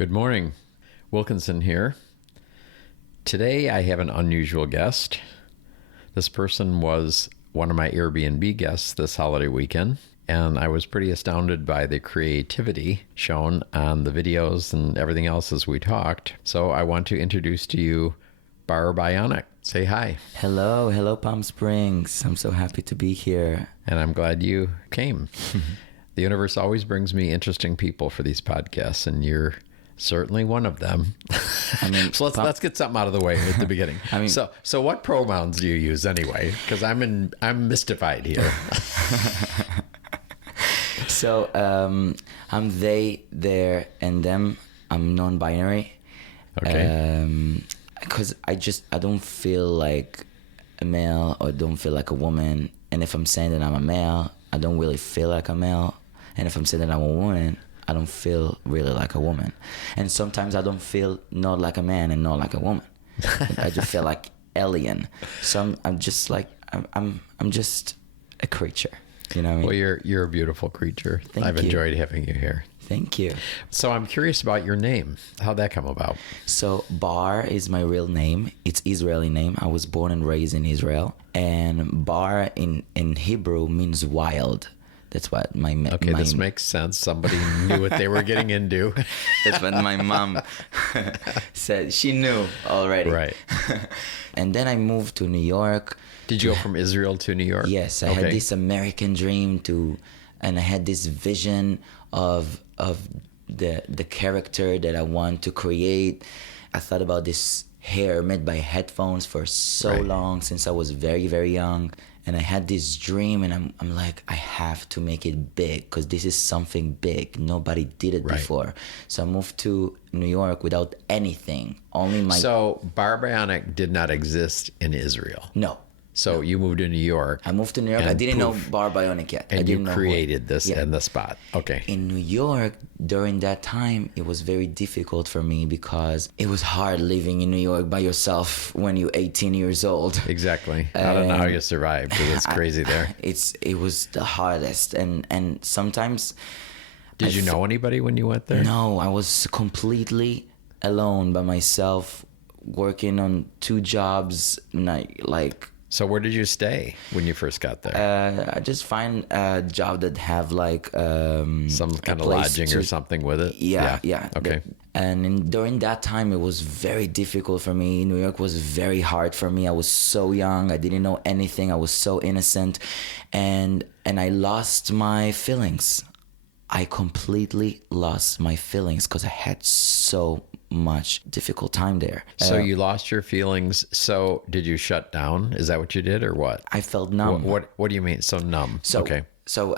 Good morning. Wilkinson here. Today I have an unusual guest. This person was one of my Airbnb guests this holiday weekend, and I was pretty astounded by the creativity shown on the videos and everything else as we talked. So I want to introduce to you Bionic. Say hi. Hello Palm Springs. I'm so happy to be here. And I'm glad you came. The universe always brings me interesting people for these podcasts, and you're certainly one of them. I mean, so let's get something out of the way at the beginning. So what pronouns do you use anyway? Because I'm mystified here. So I'm they, their, and them. I'm non-binary. Okay. Because I don't feel like a male or don't feel like a woman. And if I'm saying that I'm a male, I don't really feel like a male. And if I'm saying that I'm a woman, I don't feel really like a woman. And sometimes I don't feel not like a man and not like a woman. I just feel like alien. So I'm just like I'm just a creature. You know what I mean? Well, you're a beautiful creature. I've enjoyed having you here. Thank you. So I'm curious about your name. How'd that come about? So Bar is my real name. It's Israeli name. I was born and raised in Israel. And Bar in Hebrew means wild. That's what this makes sense. Somebody knew what they were getting into. That's what my mom said. She knew already. Right. And then I moved to New York. Did you go from Israel to New York? Yes, I had this American dream and I had this vision of the character that I want to create. I thought about this hair made by headphones for so long, since I was very, very young. And I had this dream, and I'm like, I have to make it big, because this is something big. Nobody did it before. So I moved to New York without anything. So Bionic did not exist in Israel? No. So you moved to New York. I moved to New York. I didn't know Bionic yet. And you created this in the spot. Okay. In New York, during that time, it was very difficult for me because it was hard living in New York by yourself when you're 18 years old. Exactly. I don't know how you survived, because it's crazy there. It was the hardest. And sometimes... Did you know anybody when you went there? No, I was completely alone by myself, working on 2 jobs, So where did you stay when you first got there? I just find a job that have some kind of lodging or something with it? Yeah. Okay. During that time, it was very difficult for me. New York was very hard for me. I was so young. I didn't know anything. I was so innocent. And I lost my feelings. I completely lost my feelings because I had so much difficult time there. So you lost your feelings. So did you shut down? Is that what you did, or what? I felt numb. What do you mean? So numb. So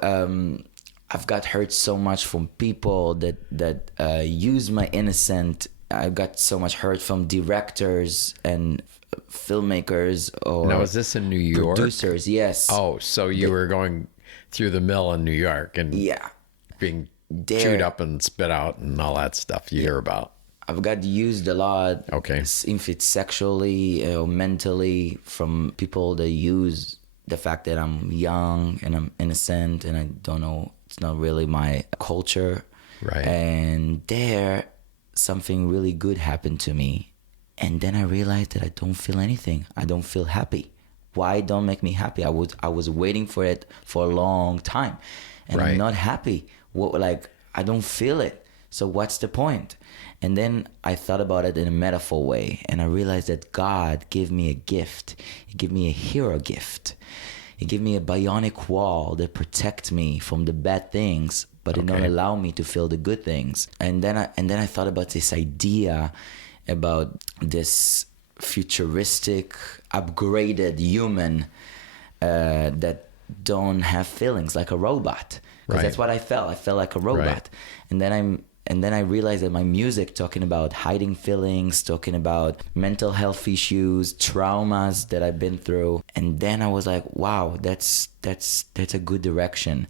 I've got hurt so much from people that use my innocence. I got so much hurt from directors and filmmakers or now, is this in New York? Producers, yes. Oh, so you were going through the mill in New York and being chewed up and spit out and all that stuff you hear about. I've got used a lot. Okay. If it's sexually or mentally, from people that use the fact that I'm young and I'm innocent and I don't know, it's not really my culture. Right. And there, something really good happened to me. And then I realized that I don't feel anything. I don't feel happy. Why don't make me happy? I was waiting for it for a long time. And I'm not happy. I don't feel it. So what's the point? And then I thought about it in a metaphor way, and I realized that God gave me a gift. He gave me a hero gift. He gave me a bionic wall that protects me from the bad things, but it don't allow me to feel the good things. And then I thought about this idea about this futuristic, upgraded human that don't have feelings, like a robot. Because that's what I felt. I felt like a robot. And then I realized that my music, talking about hiding feelings, talking about mental health issues, traumas that I've been through. And then I was like, wow, that's a good direction.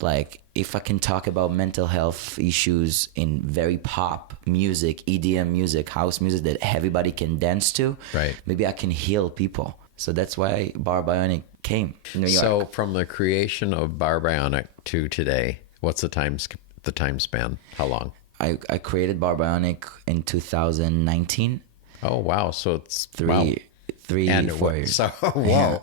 Like, if I can talk about mental health issues in very pop music, EDM music, house music that everybody can dance to, maybe I can heal people. So that's why Bionic came in New York. So from the creation of Bionic to today, what's the time span? How long? I created Bionic in 2019. Oh wow! So it's Three, and 4 years. So whoa,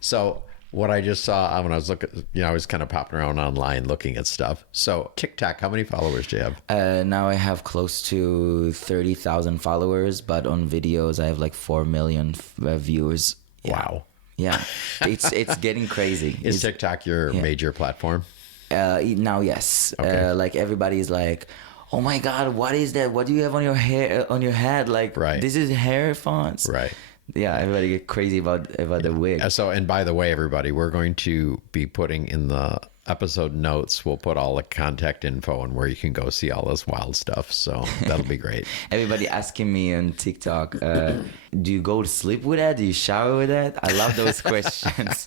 so what I just saw when I was looking, I was kind of popping around online looking at stuff. So TikTok, how many followers do you have? Now I have close to 30,000 followers, but on videos I have like 4 million viewers. Yeah. Wow. Yeah, it's getting crazy. Is TikTok your major platform? Now, yes. Okay. Like everybody is like, oh my God, what is that? What do you have on your hair, on your head? Like, Right. This is hair fonts. Right. Yeah, everybody get crazy about the wig. So, and by the way, everybody, we're going to be putting in the episode notes, we'll put all the contact info and where you can go see all this wild stuff. So that'll be great. Everybody asking me on TikTok, do you go to sleep with that? Do you shower with that? I love those questions.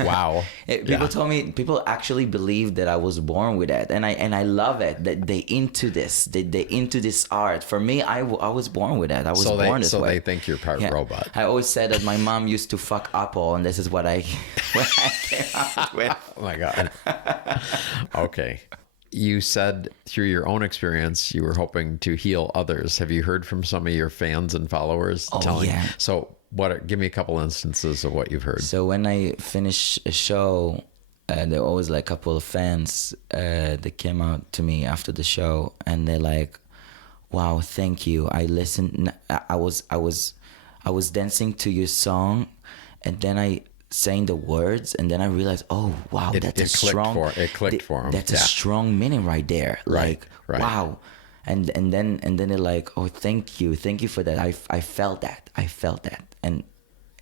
Wow. People told me, people actually believe that I was born with that. And I love it, that they into this. They into this art. For me, I was born with that. I was born this way. So they think you're part robot. I always said that my mom used to fuck Apple, and this is what I came out with. Oh my God. Okay. You said through your own experience, you were hoping to heal others. Have you heard from some of your fans and followers? Yeah. So give me a couple instances of what you've heard. So when I finish a show, there were always like a couple of fans that came out to me after the show, and they're like, wow, thank you. I listened. I was dancing to your song, and then I saying the words, and then I realized, oh wow, that's a strong. It clicked for them. That's a strong meaning right there. Right. Wow, and then they're like, oh, thank you for that. I felt that, and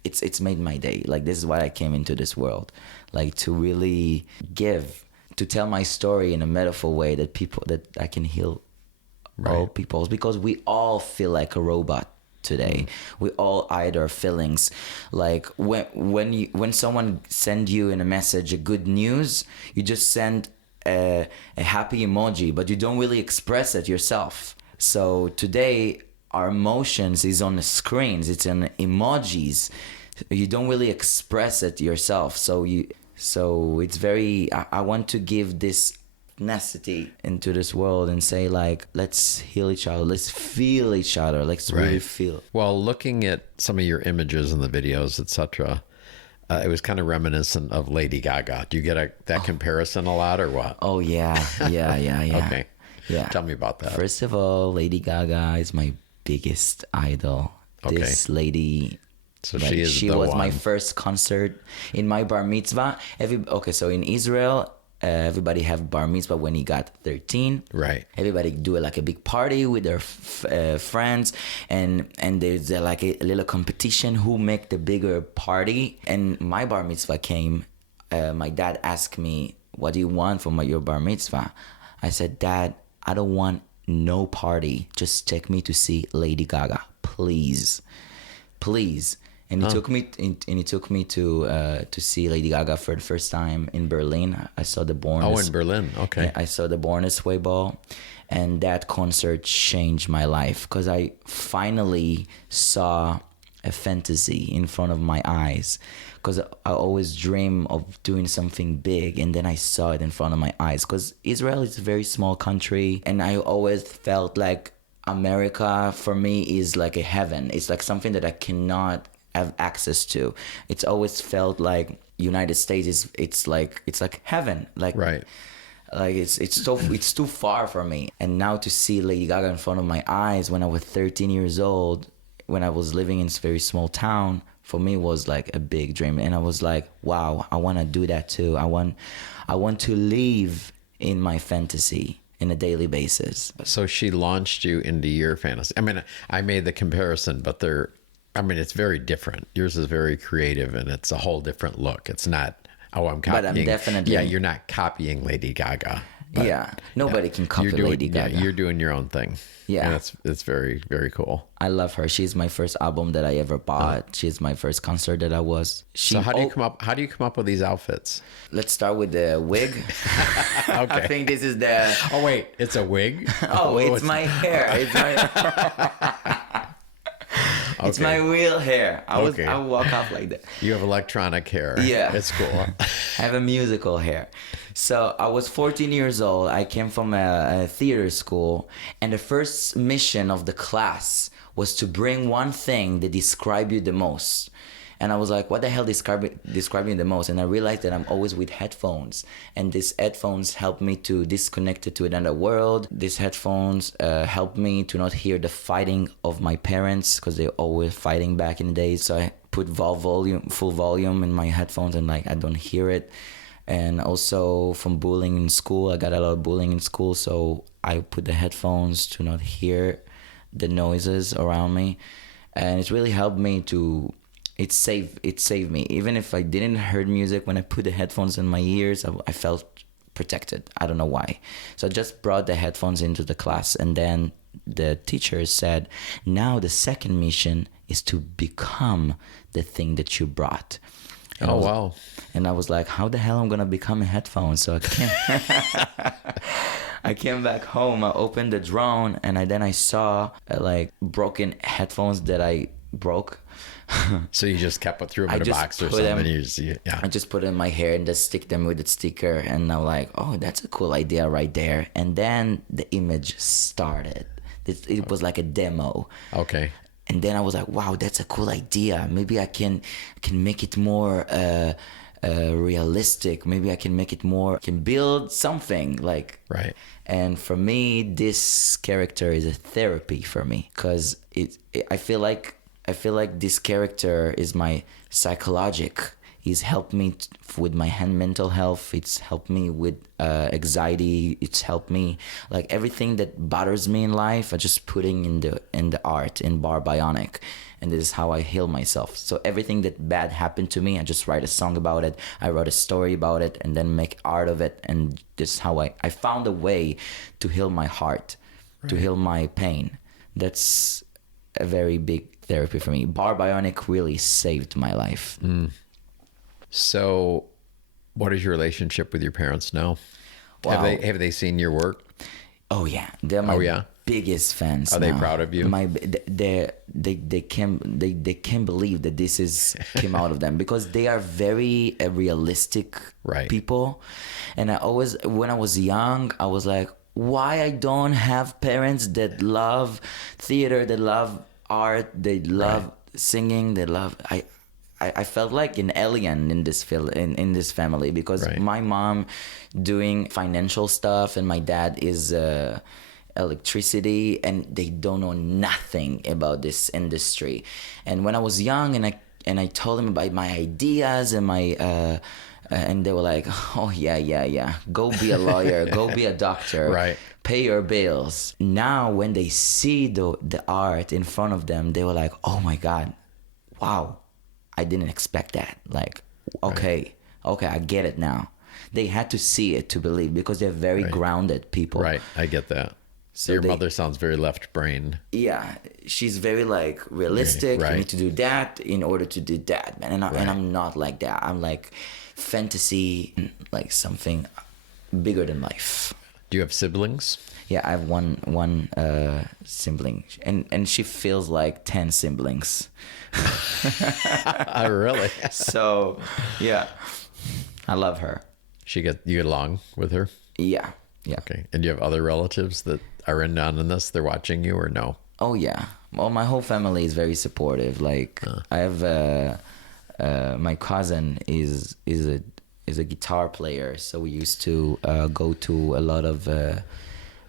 it's made my day. Like, this is why I came into this world, like to really give, to tell my story in a metaphor way that I can heal all peoples, because we all feel like a robot today. We all hide our feelings. Like when someone send you in a message a good news, you just send a happy emoji, but you don't really express it yourself. So today our emotions is on the screens, it's in emojis. You don't really express it yourself. So it's very, I want to give this tenacity into this world and say, like, let's heal each other, let's feel each other, let's really feel. Well, looking at some of your images and the videos, etc., it was kind of reminiscent of Lady Gaga. Do you get that comparison a lot, or what? Oh yeah. Okay. Yeah. Tell me about that. First of all, Lady Gaga is my biggest idol. Okay. This lady, so like, she the was one. my first concert in my bar mitzvah. So in Israel, everybody have bar mitzvah when he got 13. Right. Everybody do like a big party with their friends, and there's like a little competition who make the bigger party. And my bar mitzvah came. My dad asked me, "What do you want for your bar mitzvah?" I said, "Dad, I don't want no party. Just take me to see Lady Gaga, please." And he took me to see Lady Gaga for the first time in Berlin. I saw the Born. Oh, in Berlin. Okay. Yeah, I saw the Born This Way ball, and that concert changed my life, because I finally saw a fantasy in front of my eyes. Because I always dream of doing something big, and then I saw it in front of my eyes. Because Israel is a very small country, and I always felt like America for me is like a heaven. It's like something that I cannot have access to. It's always felt like United States it's like heaven. Like right. Like it's too far for me. And now to see Lady Gaga in front of my eyes when I was 13 years old, when I was living in this very small town, for me was like a big dream. And I was like, wow, I want to do that too. I want to live in my fantasy in a daily basis. So she launched you into your fantasy. I mean, I made the comparison, but it's very different. Yours is very creative, and it's a whole different look. It's not, I'm copying. But I'm definitely... Yeah, you're not copying Lady Gaga. Yeah, nobody can copy Lady Gaga. Yeah, you're doing your own thing. Yeah. And it's very, very cool. I love her. She's my first album that I ever bought. She's my first concert that I was. So how do you come up with these outfits? Let's start with the wig. Okay. I think this is the... Oh, wait. It's a wig? It's my hair. It's my... It's my real hair. Okay. I walk off like that. You have electronic hair. Yeah. It's cool. I have a musical hair. So I was 14 years old. I came from a theater school, and the first mission of the class was to bring one thing that described you the most. And I was like, what the hell describe me the most? And I realized that I'm always with headphones. And these headphones help me to disconnect it to another world. These headphones help me to not hear the fighting of my parents, because they're always fighting back in the days. So I put full volume in my headphones, and like I don't hear it. And also from bullying in school, I got a lot of bullying in school. So I put the headphones to not hear the noises around me. And it's really helped me to... It saved me. Even if I didn't hear music, when I put the headphones in my ears, I felt protected. I don't know why. So I just brought the headphones into the class, and then the teacher said, now the second mission is to become the thing that you brought. And wow. And I was like, how the hell I'm going to become a headphone? So I came back home, I opened the drone, and then I saw like broken headphones that I broke. So you just kept it through them in a box or something? I just put it in my hair and just stick them with the sticker. And I'm like, oh, that's a cool idea right there. And then the image started. It was like a demo. Okay. And then I was like, wow, that's a cool idea. Maybe I can make it more realistic. Maybe I can make it more, can build something like. Right. And for me, this character is a therapy for me, because I feel like this character is my psychologic. He's helped me with my mental health. It's helped me with anxiety. It's helped me, like, everything that bothers me in life, I just putting in the art in Bionic, and this is how I heal myself. So everything that bad happened to me, I just write a song about it. I wrote a story about it, and then make art of it. And this is how I found a way to heal my heart, right, to heal my pain. That's a very big therapy for me. Bionic really saved my life. So what is your relationship with your parents now? Wow. Have they seen your work? Oh yeah, they're my biggest fans. Are now. They proud of you? They can't believe that this came out of them, because they are very realistic people. And when I was young, I was like, why I don't have parents that love theater, that love art, they love singing, they love... I felt like an alien in this in this family, because my mom doing financial stuff and my dad is electricity, and they don't know nothing about this industry. And when I was young and I told them about my ideas and my and they were like, oh yeah, go be a lawyer, go be a doctor, pay your bills. Now when they see the art in front of them, they were like, oh my God, wow, I didn't expect that. Like, okay, I get it now. They had to see it to believe, because they're very grounded people. Right, I get that. So your mother sounds very left-brained. Yeah, she's very like realistic. You need to do that in order to do that, and I'm not like that. I'm like fantasy, like something bigger than life. Do you have siblings? Yeah, I have one sibling, and she feels like 10 siblings. Really? So, yeah, I love her. You get along with her? Yeah. Okay. And do you have other relatives that are in on this? They're watching you, or no? Oh yeah. Well, my whole family is very supportive. Like, I have my cousin is a guitar player, so we used to go to a lot of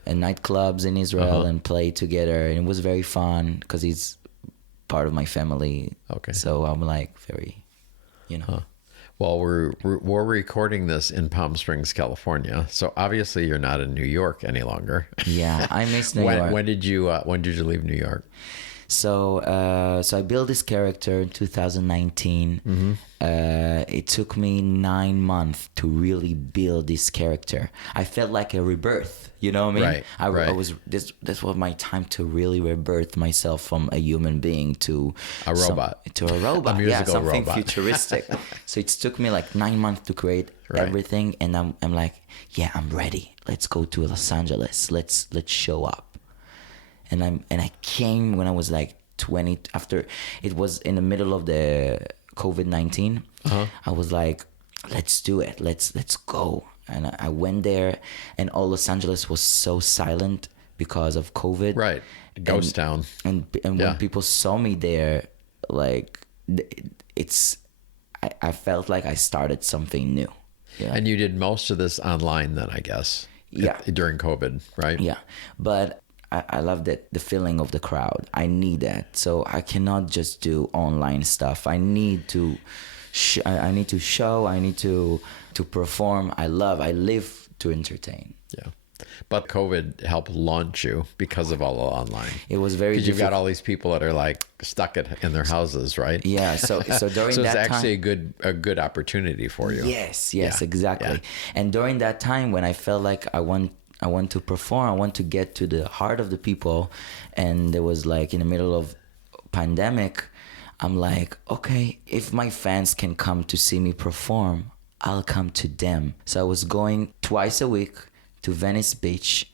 nightclubs in Israel and play together, and it was very fun because he's part of my family. Okay. So I'm like very, Well, we're recording this in Palm Springs, California. So obviously you're not in New York any longer. Yeah, I miss New York. When did you leave New York? So I built this character in 2019. It took me 9 months to really build this character. I felt like a rebirth. You know what I mean? I was this was my time to really rebirth myself from a human being to a robot. A musical something robot. Futuristic. So it took me like 9 months to create everything, and I'm like, yeah, I'm ready. Let's go to Los Angeles. Let's show up. And I came when I was like 20 after it was in the middle of the COVID-19. I was like, let's do it. Let's go. And I went there, and all Los Angeles was so silent because of COVID. Right. Ghost town. And when people saw me there, like I felt like I started something new. Yeah. And you did most of this online then, I guess. Yeah. During COVID, right? Yeah. But I love that the feeling of the crowd. I need that. So I cannot just do online stuff. I need to I need to show, I need to perform. I live to entertain. Yeah. But COVID helped launch you because of all the online. It was very because you've got all these people that are like stuck in their houses, right? Yeah. So during so that it's time, actually a good opportunity for you. Yes, Yeah. exactly. Yeah. And during that time when I felt like I want to perform, I want to get to the heart of the people, and there was like in the middle of pandemic, I'm like, okay, if my fans can come to see me perform, I'll come to them. So I was going twice a week to Venice Beach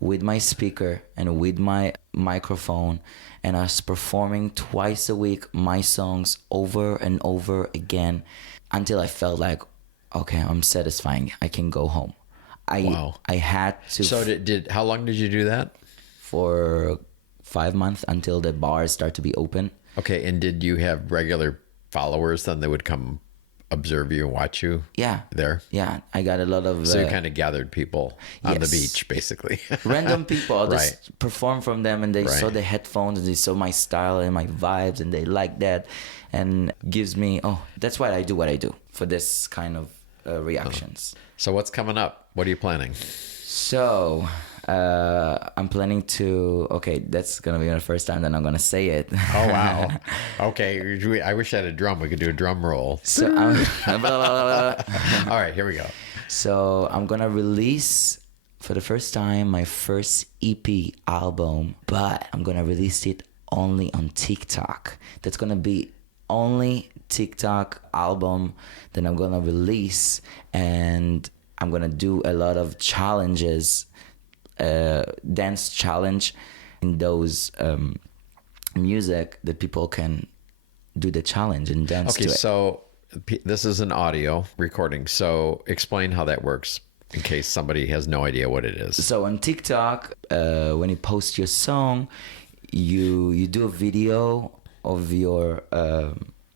with my speaker and with my microphone, and I was performing twice a week my songs over and over again until I felt like, okay, I'm satisfying. I can go home. Wow. I had to. So how long did you do that? For 5 months until the bars start to be open. Okay, and did you have regular followers then that would come observe you and watch you? Yeah. There? Yeah, I got a lot of... So you kind of gathered people on the yes. beach, basically. Random people. I Right. just perform from them, and they saw the headphones, and they saw my style and my vibes, and they like that, and gives me, that's why I do what I do, for this kind of reactions. So what's coming up? What are you planning? So... I'm planning to... Okay, that's going to be the first time that I'm going to say it. Oh, wow. Okay. I wish I had a drum. We could do a drum roll. So All right, here we go. So I'm going to release, for the first time, my first EP album, but I'm going to release it only on TikTok. That's going to be only TikTok album that I'm going to release, and I'm going to do a lot of challenges, dance challenge in those music that people can do the challenge and dance to it. Okay, so this is an audio recording. So explain how that works in case somebody has no idea what it is. So on TikTok, when you post your song, you do a video of your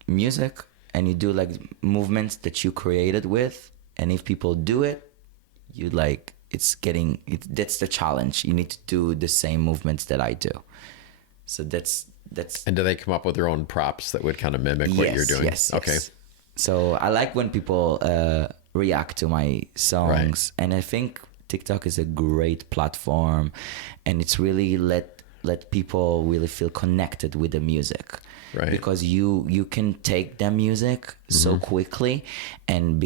music, and you do like movements that you created with, and if people do it, you like... that's the challenge. You need to do the same movements that I do. So that's. And do they come up with their own props that would kind of mimic what you're doing? Yes. Okay. So I like when people react to my songs, and I think TikTok is a great platform, and it's really let people really feel connected with the music. Right. Because you can take the music so quickly and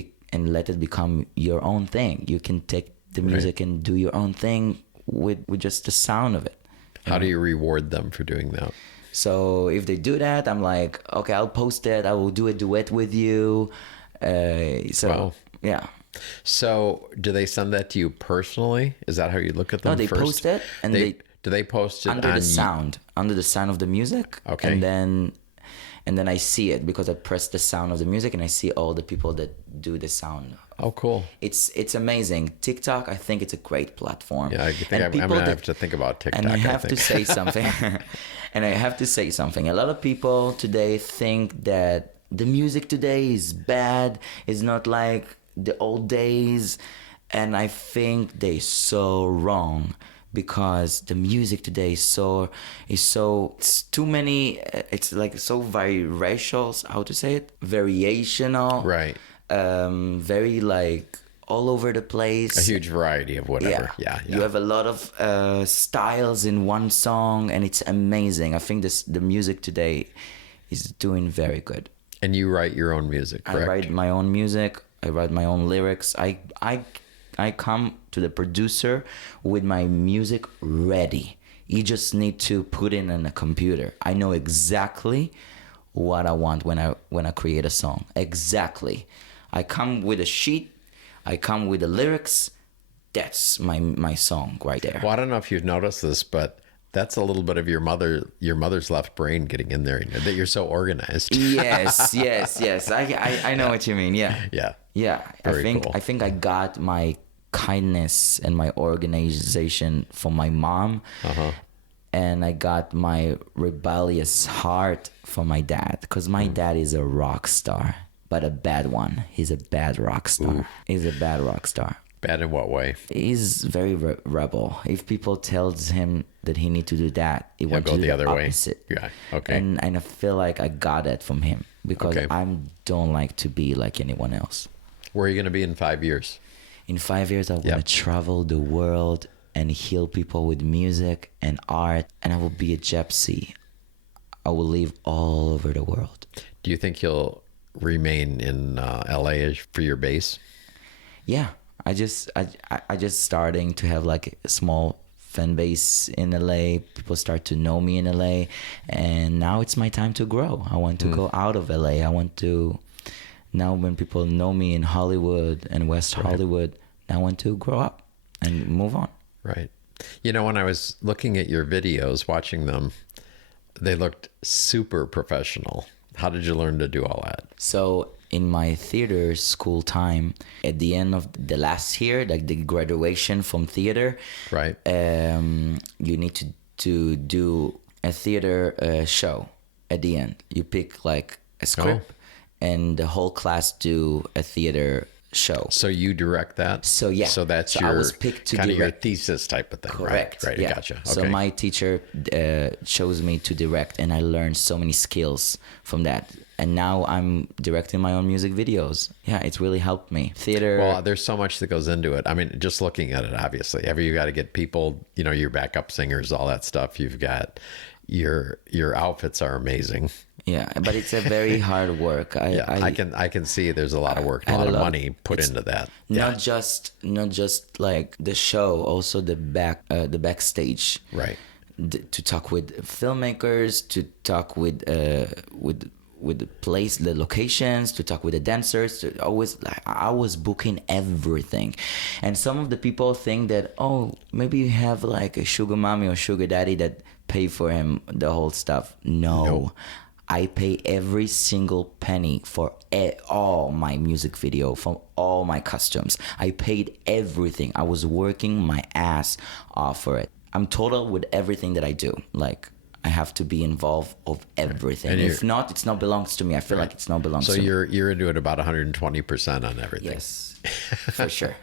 let it become your own thing. You can take the music and do your own thing with just the sound of it. How do you reward them for doing that? So if they do that, I'm like, okay, I'll post it. I will do a duet with you. Wow. Yeah. So do they send that to you personally? Is that how you look at them? No, they first? post it, and do they post it under the sound of the music. Okay. And then I see it because I press the sound of the music, and I see all the people that do the sound. Oh, cool. It's amazing. TikTok, I think it's a great platform. Yeah, I think I'm going to have to think about TikTok. And I have to say something. A lot of people today think that the music today is bad. It's not like the old days. And I think they're so wrong, because the music today it's too many, it's like so variational, how to say it? Variational. Right. Very like all over the place. A huge variety of whatever. Yeah. You have a lot of styles in one song, and it's amazing. I think the music today is doing very good. And you write your own music, correct? I write my own music. I write my own lyrics. I come to the producer with my music ready. You just need to put it in a computer. I know exactly what I want when I create a song. Exactly. I come with a sheet. I come with the lyrics. That's my song right there. Well, I don't know if you've noticed this, but That's a little bit of your mother's left brain getting in there, that you're so organized. Yes, yes, yes. I know what you mean. Yeah. Yeah. Yeah. Very cool. I think I got my kindness and my organization from my mom. And I got my rebellious heart from my dad, because my dad is a rock star, but a bad one. He's a bad rock star. Ooh. He's a bad rock star. Bad in what way? He's very rebel. If people tells him that he need to do that, he He'll wants go to do the other opposite. way. Yeah. Okay. And I feel like I got it from him, because Okay. I don't like to be like anyone else. Where are you going to be in 5 years? In 5 years, I want to Yep. travel the world and heal people with music and art, and I will be a gypsy. I will live all over the world. Do you think you'll remain in LA for your base? Yeah, I just starting to have like a small fan base in LA. People start to know me in LA, and now it's my time to grow. I want to go out of LA. I want to, now when people know me in Hollywood and West Hollywood, I want to grow up and move on. Right. You know, when I was looking at your videos, watching them, they looked super professional. How did you learn to do all that? So in my theater school time, at the end of the last year, like the graduation from theater, Right. you need to do a theater show at the end. You pick like a script, and the whole class do a theater show. So you direct that? So yeah. So that's I your was picked to kind of your direct. thesis type of thing. Correct. Right. Yeah. Gotcha. Okay. So my teacher chose me to direct, and I learned so many skills from that. And now I'm directing my own music videos. Yeah, it's really helped me. Theater. Well, there's so much that goes into it. I mean, just looking at it, obviously, you got to get people, you know, your backup singers, all that stuff. You've got your outfits are amazing. Yeah, but it's a very hard work. I can see there's a lot of work, a lot of money put into that. Not just like the show, also the backstage. Right. To talk with filmmakers, to talk with the place, the locations, to talk with the dancers. I was booking everything, and some of the people think that, oh, maybe you have like a sugar mommy or sugar daddy that pay for him the whole stuff. No. I pay every single penny for all my music video, from all my costumes. I paid everything. I was working my ass off for it. I'm total with everything that I do. Like, I have to be involved of everything. And if not, it's not belongs to me. I feel like it's not belongs to me. So you're into it about 120% on everything. Yes, for sure.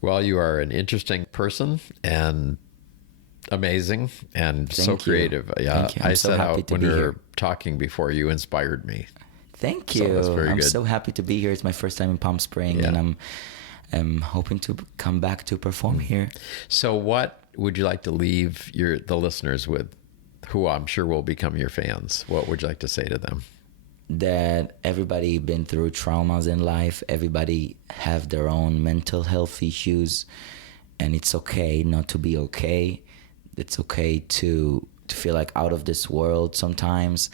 Well, you are an interesting person and amazing and so creative. Yeah, Thank you. I'm so said happy out to when be we were here. talking before, you inspired me. Thank you. that's very I'm good. so happy to be here. It's my first time in Palm Springs, and I'm hoping to come back to perform here. So what would you like to leave the listeners with, who I'm sure will become your fans? What would you like to say to them? That everybody been through traumas in life. Everybody have their own mental health issues, and it's okay not to be okay. It's okay to feel like out of this world sometimes,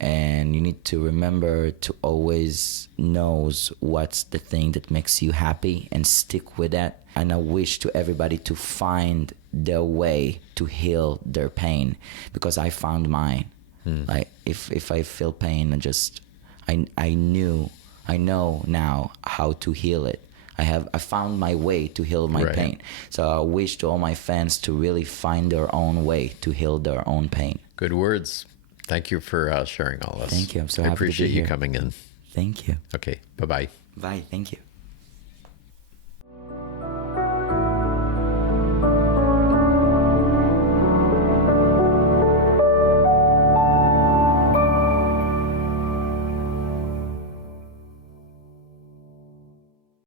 and you need to remember to always knows what's the thing that makes you happy and stick with that. And I wish to everybody to find their way to heal their pain, because I found mine. Like if I feel pain, I know now how to heal it. I found my way to heal my pain. So I wish to all my fans to really find their own way to heal their own pain. Good words. Thank you for sharing all this. Thank you. I'm so I happy to be appreciate you here. coming in. Thank you. Okay. Bye-bye. Bye. Thank you.